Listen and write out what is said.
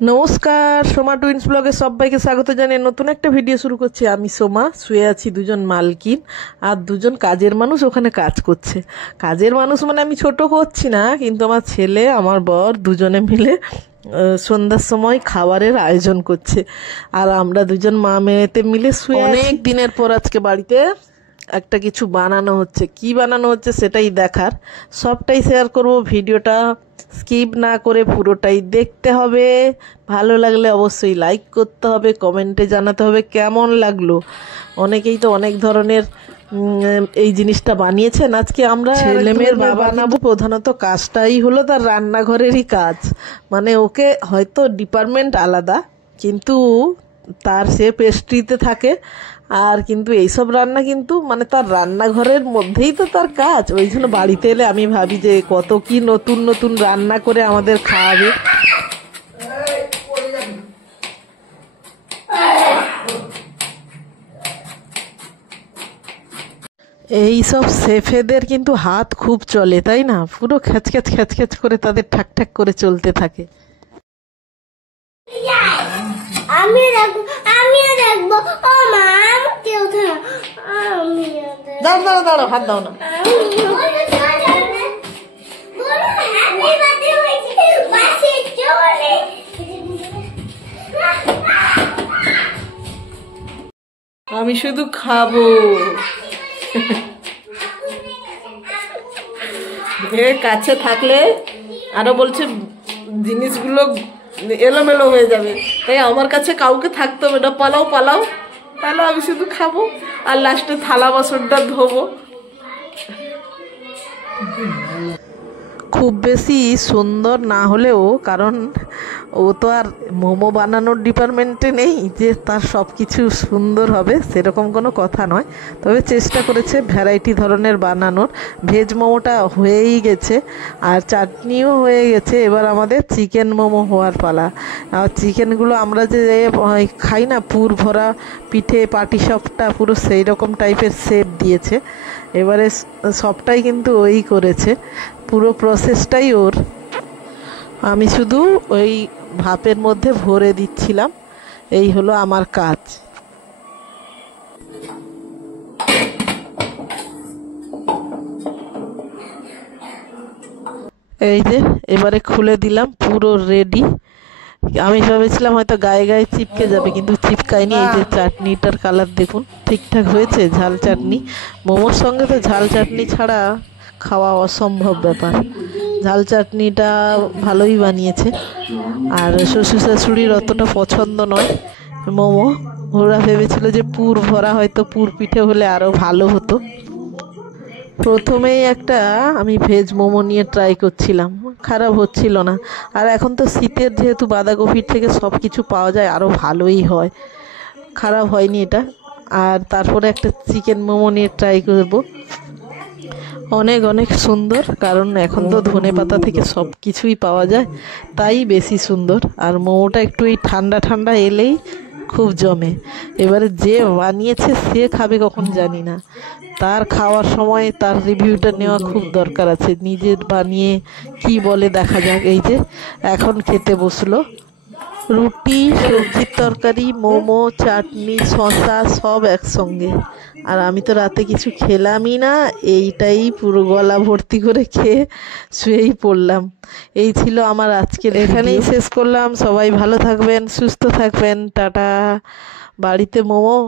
নমস্কার, সোমা টুইন্স ব্লগে সবাইকে স্বাগত জানিয়ে নতুন একটা ভিডিও শুরু করছি। আমি সোমা, শুয়ে আছি, দুজন মালকিন আর দুজন কাজের মানুষ ওখানে কাজ করছে। কাজের মানুষ মানে আমি ছোট করছি না, কিন্তু আমার ছেলে আমার বর দুজনে মিলে সন্ধ্যার সময় খাবারের আয়োজন করছে। আর আমরা দুজন মা মেয়েতে মিলে শুয়ে অনেক দিনের পর আজকে বাড়িতে একটা কিছু বানানো হচ্ছে। কি বানানো হচ্ছে সেটাই দেখার, সবটাই শেয়ার করব। ভিডিওটা স্কিপ না করে পুরোটাই দেখতে হবে। ভালো লাগলে অবশ্যই লাইক করতে হবে, কমেন্টে জানাতে হবে কেমন লাগলো। অনেকেই তো অনেক ধরনের এই জিনিসটা বানিয়েছেন। আজকে আমরা ছেলে মেয়ের বানাবো। প্রধানত কাজটাই হলো তার রান্নাঘরেরই কাজ, মানে ওকে হয়তো ডিপার্টমেন্ট আলাদা, কিন্তু তার সে পেস্ট্রিতে থাকে। আর কিন্তু এইসব রান্না কিন্তু মানে তার রান্নাঘরের মধ্যেই তো তার কাজ। ওই জন্য বাড়িতে এলে আমি ভাবি যে কত কি নতুন নতুন রান্না করে আমাদের খাওয়াবে। এই সব শেফেদের কিন্তু হাত খুব চলে, তাই না? পুরো খ্যাচ খ্যাচ খ্যাচ খ্যাচ করে তাদের ঠাক ঠাক করে চলতে থাকে। দাঁড়ো দাঁড়ো দাঁড়ো, হাত দাও না। আমি শুধু খাবো। এর কাছে থাকলে আরো বলছে জিনিসগুলো এলোমেলো হয়ে যাবে, তাই আমার কাছে কাউকে থাকতে হবে না। পালাও পালাও পালাও, আমি শুধু খাবো আর লাস্টে থালা বাসনটা ধোবো। খুব বেশি সুন্দর না হলেও, কারণ ও তো আর মোমো বানানোর ডিপার্টমেন্টে নেই যে তার সব কিছু সুন্দর হবে, সেরকম কোনো কথা নয়। তবে চেষ্টা করেছে ভ্যারাইটি ধরনের বানানোর। ভেজ মোমোটা হয়েই গেছে আর চাটনিও হয়ে গেছে। এবার আমাদের চিকেন মোমো হওয়ার পালা। আর চিকেনগুলো আমরা যে খাই না, পুর ভরা পিঠে পাটিসাপটা, পুরো সেই রকম টাইপের শেপ দিয়েছে। এবারে সবটাই কিন্তু ওই করেছে, পুরো প্রসেসটাই ওর। আমি শুধু ওই ভাপের মধ্যে ভরে দিচ্ছিলাম। এই হলো আমার কাজ। এই যে এবারে খুলে দিলাম, পুরো রেডি। আমি ভেবেছিলাম হয়তো গায়ে গায়ে চিপকে যাবে, কিন্তু চিপকায়নি। এই যে চাটনিটার কালার দেখুন, ঠিকঠাক হয়েছে। ঝাল চাটনি, মোমোর সঙ্গে তো ঝাল চাটনি ছাড়া খাওয়া অসম্ভব ব্যাপার। ঝাল চাটনিটা ভালোই বানিয়েছে। আর শ্বশুর শাশুড়ির অতটা পছন্দ নয় মোমো। ওরা ভেবেছিল যে পুর ভরা, হয়তো পুর পিঠে হলে আরও ভালো হতো। প্রথমেই একটা আমি ভেজ মোমো নিয়ে ট্রাই করছিলাম, খারাপ হচ্ছিল না। আর এখন তো শীতের যেহেতু বাঁধাকপির থেকে সব কিছু পাওয়া যায়, আরও ভালোই হয়, খারাপ হয়নি এটা। আর তারপরে একটা চিকেন মোমো নিয়ে ট্রাই করব। অনেক অনেক সুন্দর, কারণ এখন তো ধনেপাতা থেকে সব কিছুই পাওয়া যায়, তাই বেশি সুন্দর। আর মোমোটা একটু এই ঠান্ডা ঠান্ডা এলেই খুব জমে। এবারে যে বানিয়েছে সে খাবে কখন জানি না, তার খাওয়ার সময় তার রিভিউটা নেওয়া খুব দরকার আছে। নিজের বানিয়ে কি বলে দেখা যাক। এই যে এখন খেতে বসলো, রুটি, সবজির তরকারি, মোমো, চাটনি, শসা সব একসঙ্গে। আর আমি তো রাতে কিছু খেলামই না, এইটাই পুরো গলা ভর্তি করে খেয়ে শুয়েই পড়লাম। এই ছিল আমার আজকের, এখানেই শেষ করলাম। সবাই ভালো থাকবেন, সুস্থ থাকবেন, টাটা। বাড়িতে মোমো